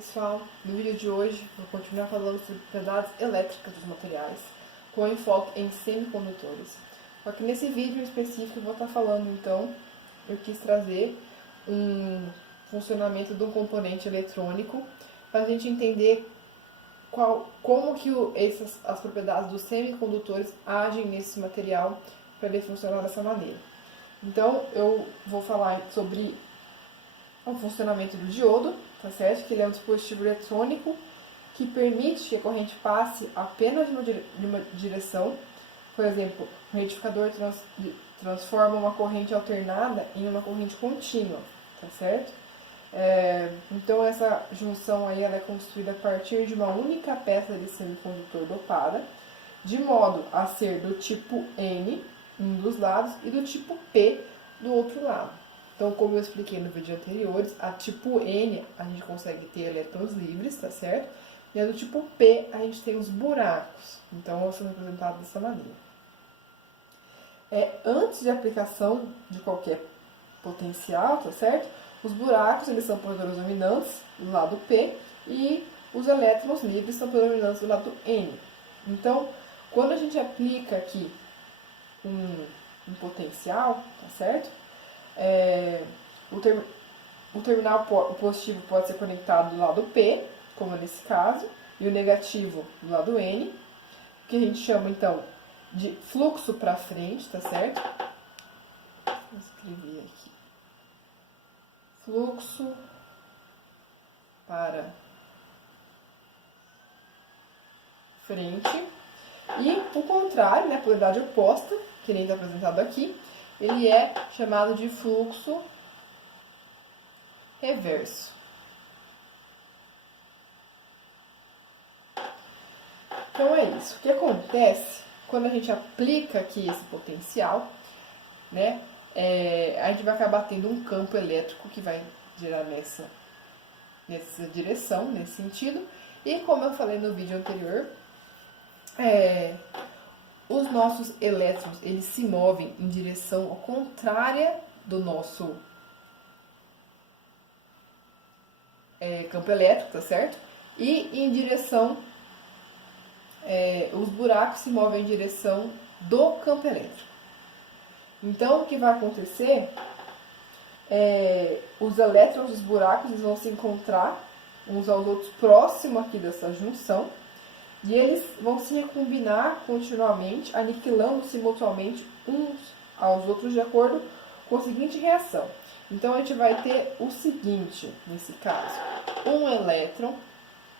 Pessoal, no vídeo de hoje vou continuar falando sobre propriedades elétricas dos materiais, com enfoque em semicondutores. Só que nesse vídeo em específico eu vou estar falando, então, eu quis trazer um funcionamento de um componente eletrônico para a gente entender como que as propriedades dos semicondutores agem nesse material para ele funcionar dessa maneira. Então, eu vou falar sobre o funcionamento do diodo, tá certo? Que ele é um dispositivo eletrônico que permite que a corrente passe apenas de uma direção. Por exemplo, o retificador transforma uma corrente alternada em uma corrente contínua, tá certo? Então essa junção aí ela é construída a partir de uma única peça de semicondutor dopada, de modo a ser do tipo N, um dos lados, e do tipo P, do outro lado. Então, como eu expliquei no vídeo anteriores, a tipo N a gente consegue ter elétrons livres, tá certo? E a do tipo P a gente tem os buracos. Então, elas são representadas dessa maneira. Antes de aplicação de qualquer potencial, tá certo? Os buracos, eles são portadores dominantes do lado P e os elétrons livres são predominantes do lado N. Então, quando a gente aplica aqui um potencial, tá certo? O terminal positivo pode ser conectado do lado P, como nesse caso, e o negativo do lado N, que a gente chama então de fluxo para frente, tá certo? Vou escrever aqui. Fluxo para frente. E o contrário, né, a polaridade oposta, que nem está apresentado aqui, ele é chamado de fluxo reverso. Então é isso. O que acontece quando a gente aplica aqui esse potencial, né? A gente vai acabar tendo um campo elétrico que vai gerar nessa direção, nesse sentido. E como eu falei no vídeo anterior, os nossos elétrons, eles se movem em direção contrária do nosso campo elétrico, tá certo? E em direção, os buracos se movem em direção do campo elétrico. Então, o que vai acontecer os elétrons dos buracos eles vão se encontrar uns aos outros próximo aqui dessa junção, e eles vão se recombinar continuamente, aniquilando-se mutuamente uns aos outros de acordo com a seguinte reação. Então, a gente vai ter o seguinte, nesse caso, um elétron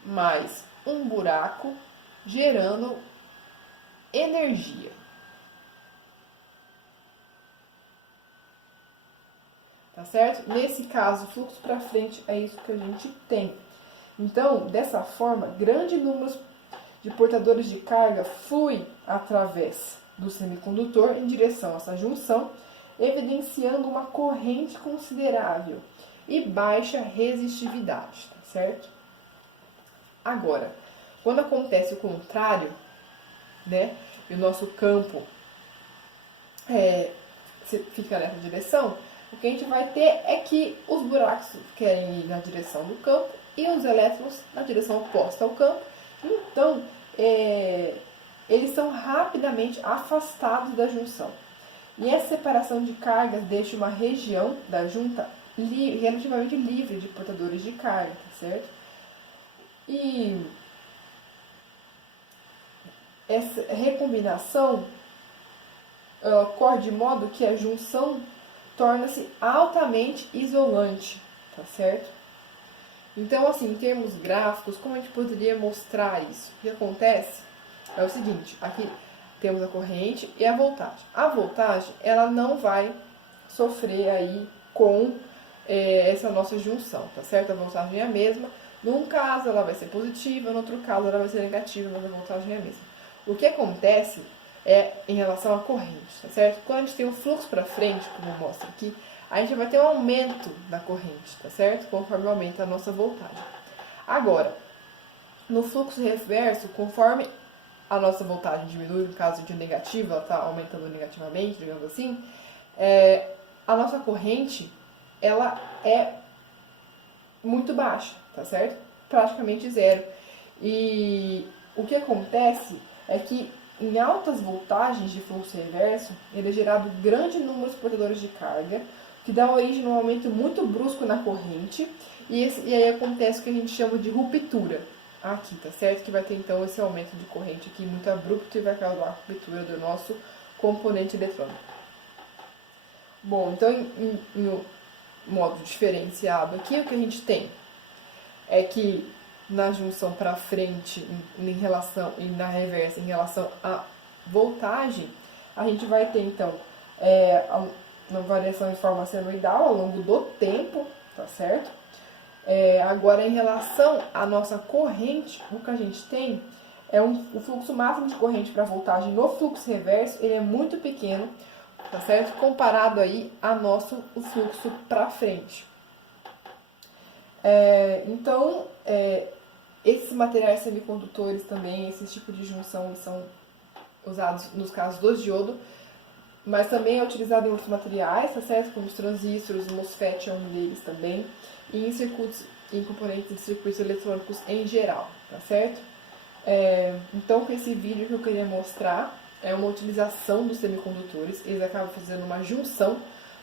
mais um buraco gerando energia. Tá certo? Nesse caso, fluxo para frente é isso que a gente tem. Então, dessa forma, grande número de portadores de carga flui através do semicondutor em direção a essa junção, evidenciando uma corrente considerável e baixa resistividade, tá certo? Agora, quando acontece o contrário, né, e o nosso campo fica nessa direção, o que a gente vai ter é que os buracos querem ir na direção do campo e os elétrons na direção oposta ao campo. Então, eles são rapidamente afastados da junção. E essa separação de cargas deixa uma região da junta relativamente livre de portadores de carga, tá certo? E essa recombinação ocorre de modo que a junção torna-se altamente isolante, tá certo? Então, assim, em termos gráficos, como a gente poderia mostrar isso? O que acontece é o seguinte, aqui temos a corrente e a voltagem. A voltagem, ela não vai sofrer aí com essa nossa junção, tá certo? A voltagem é a mesma. Num caso, ela vai ser positiva, no outro caso, ela vai ser negativa, mas a voltagem é a mesma. O que acontece em relação à corrente, tá certo? Quando a gente tem um fluxo para frente, como eu mostro aqui, a gente vai ter um aumento da corrente, tá certo? Conforme aumenta a nossa voltagem. Agora, no fluxo reverso, conforme a nossa voltagem diminui, no caso de negativa, ela está aumentando negativamente, digamos assim, a nossa corrente, ela é muito baixa, tá certo? praticamente zero. E o que acontece é que em altas voltagens de fluxo reverso, ele é gerado grande número de portadores de carga, que dá origem a um aumento muito brusco na corrente, e aí acontece o que a gente chama de ruptura aqui, tá certo? Que vai ter então esse aumento de corrente aqui muito abrupto e vai causar a ruptura do nosso componente eletrônico. Bom, então em modo diferenciado aqui, o que a gente tem é que na junção para frente em relação e na reversa em relação à voltagem, a gente vai ter então uma variação de forma senoidal ao longo do tempo, tá certo? Agora, em relação à nossa corrente, o que a gente tem é o fluxo máximo de corrente para voltagem no fluxo reverso, ele é muito pequeno, tá certo? Comparado aí o fluxo para frente. Então, esses materiais semicondutores também, esse tipo de junção, são usados nos casos do diodo, mas também é utilizado em outros materiais, tá certo? Como os transistores, o MOSFET é um deles também, e em componentes de circuitos eletrônicos em geral, tá certo? Então, com esse vídeo que eu queria mostrar, é uma utilização dos semicondutores, eles acabam fazendo uma junção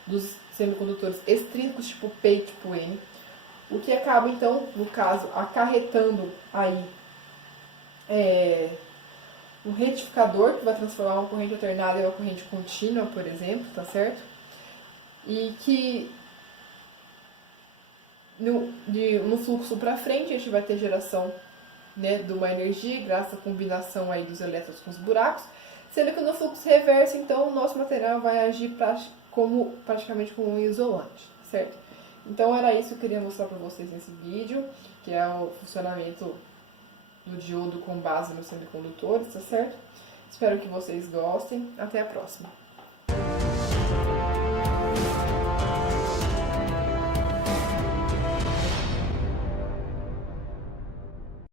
dos semicondutores extrínsecos tipo P e tipo N, o que acaba, então, no caso, acarretando aí um retificador que vai transformar uma corrente alternada em uma corrente contínua, por exemplo, tá certo? E que no fluxo para frente a gente vai ter geração, né, de uma energia graças à combinação aí dos elétrons com os buracos, sendo que no fluxo reverso, então, o nosso material vai agir praticamente como um isolante, certo? Então era isso que eu queria mostrar para vocês nesse vídeo, que é o funcionamento do diodo com base nos semicondutores, tá certo? Espero que vocês gostem. Até a próxima!